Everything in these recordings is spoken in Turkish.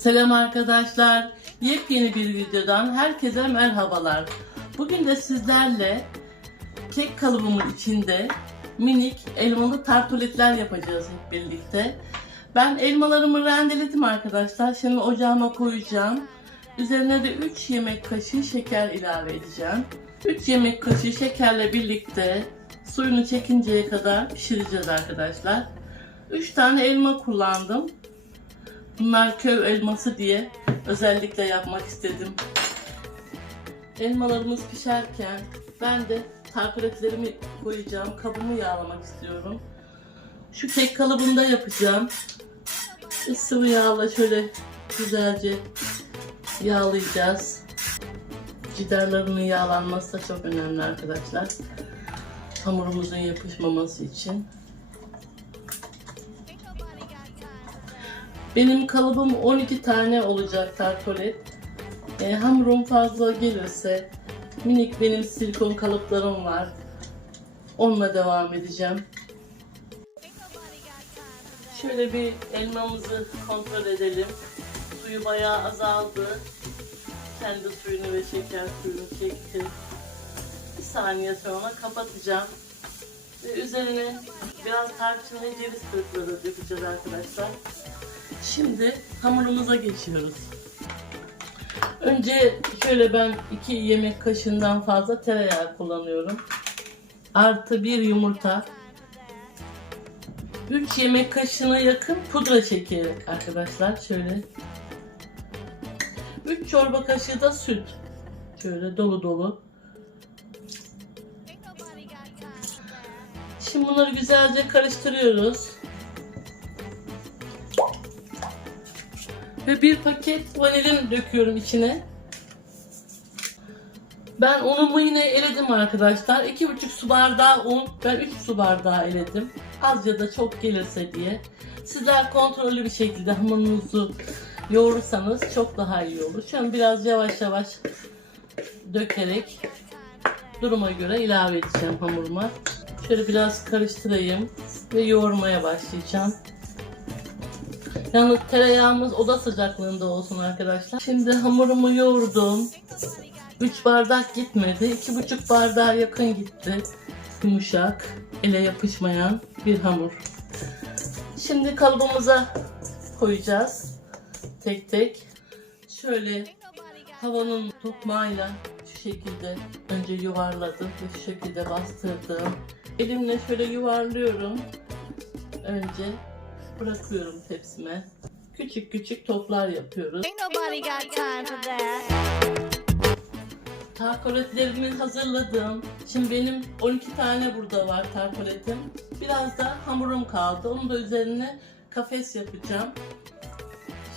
Selam arkadaşlar. Yepyeni bir videodan herkese merhabalar. Bugün de sizlerle kek kalıbımın içinde minik elmalı tartuletler yapacağız hep birlikte. Ben elmalarımı rendeledim arkadaşlar. Şimdi ocağıma koyacağım. Üzerine de 3 yemek kaşığı şeker ilave edeceğim. 3 yemek kaşığı şekerle birlikte suyunu çekinceye kadar pişireceğiz arkadaşlar. 3 tane elma kullandım. Bunlar köy elması diye özellikle yapmak istedim. Elmalarımız pişerken ben de tartuletlerimi koyacağım. Kabımı yağlamak istiyorum. Şu kek kalıbında yapacağım. Sıvı yağla şöyle güzelce yağlayacağız. Cidarlarının yağlanması da çok önemli arkadaşlar. Hamurumuzun yapışmaması için. Benim kalıbım 12 tane olacak tartolet. E, hamurum fazla gelirse minik benim silikon kalıplarım var. Onunla devam edeceğim. Şöyle bir elmamızı kontrol edelim. Suyu bayağı azaldı. Kendi suyunu ve şeker suyunu çekti. Bir saniye sonra kapatacağım. Ve üzerine biraz tarçın ve ceviz kırıkları dökeceğiz arkadaşlar. Şimdi hamurumuza geçiyoruz. Önce şöyle ben 2 yemek kaşığından fazla tereyağı kullanıyorum. Artı bir yumurta. 3 yemek kaşığına yakın pudra şekeri arkadaşlar. Şöyle. 3 çorba kaşığı da süt. Şöyle dolu dolu. Şimdi bunları güzelce karıştırıyoruz. Ve bir paket vanilin döküyorum içine. Ben unumu yine eledim arkadaşlar. 2,5 su bardağı un. Ben 3 su bardağı eledim. Az ya da çok gelirse diye. Sizler kontrollü bir şekilde hamurunuzu yoğurursanız çok daha iyi olur. Şu an biraz yavaş yavaş dökerek duruma göre ilave edeceğim hamuruma. Şöyle biraz karıştırayım ve yoğurmaya başlayacağım. Yalnız tereyağımız oda sıcaklığında olsun arkadaşlar. Şimdi hamurumu yoğurdum. 3 bardak gitmedi. 2,5 bardağa yakın gitti. Yumuşak, ele yapışmayan bir hamur. Şimdi kalıbımıza koyacağız. Tek tek. Şöyle havanın tokmağıyla şu şekilde önce yuvarladım ve şu şekilde bastırdım. Elimle şöyle yuvarlıyorum. Önce bırakıyorum tepsime. Küçük küçük toplar yapıyoruz. Ain't nobody got time for that. Tarkoletlerimi hazırladım. Şimdi benim 12 tane burada var tarkoletim. Biraz da hamurum kaldı. Onu da üzerine kafes yapacağım.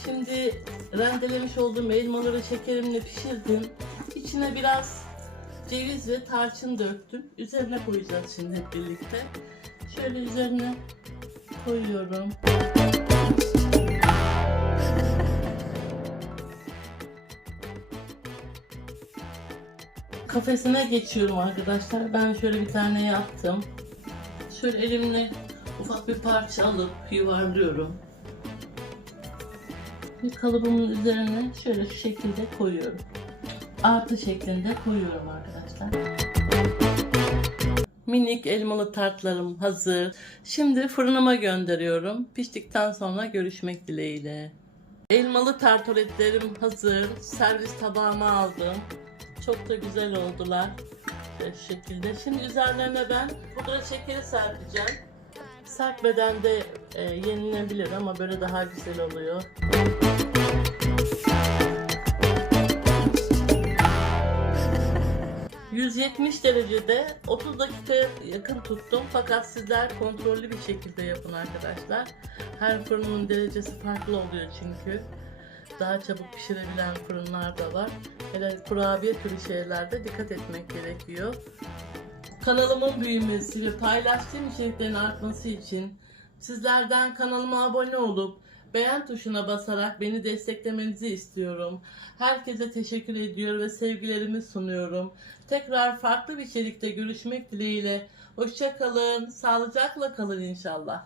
Şimdi rendelemiş olduğum elmaları şekerimle pişirdim. İçine biraz ceviz ve tarçın döktüm. Üzerine koyacağız şimdi hep birlikte. Şöyle üzerine koyuyorum. Kafesine geçiyorum arkadaşlar. Ben şöyle bir tane yaptım. Şöyle elimle ufak bir parça alıp yuvarlıyorum. Bir kalıbımın üzerine şöyle şu şekilde koyuyorum. Artı şeklinde koyuyorum arkadaşlar. Minik elmalı tartlarım hazır. Şimdi fırınıma gönderiyorum. Piştikten sonra görüşmek dileğiyle. Elmalı tartoletlerim hazır. Servis tabağıma aldım. Çok da güzel oldular. Şu şekilde. Şimdi üzerlerine ben pudra şekeri serpeceğim. Serpmeden de e, yenilebilir ama böyle daha güzel oluyor. ...170 derecede 30 dakika yakın tuttum fakat sizler kontrollü bir şekilde yapın arkadaşlar. Her fırının derecesi farklı oluyor çünkü. Daha çabuk pişirebilen fırınlar da var. Hele kurabiye türü şeylerde dikkat etmek gerekiyor. Kanalımın büyümesi ve paylaştığım içeriklerin artması için sizlerden kanalıma abone olup beğen tuşuna basarak beni desteklemenizi istiyorum. Herkese teşekkür ediyor ve sevgilerimi sunuyorum. Tekrar farklı bir içerikte görüşmek dileğiyle. Hoşçakalın, sağlıcakla kalın inşallah.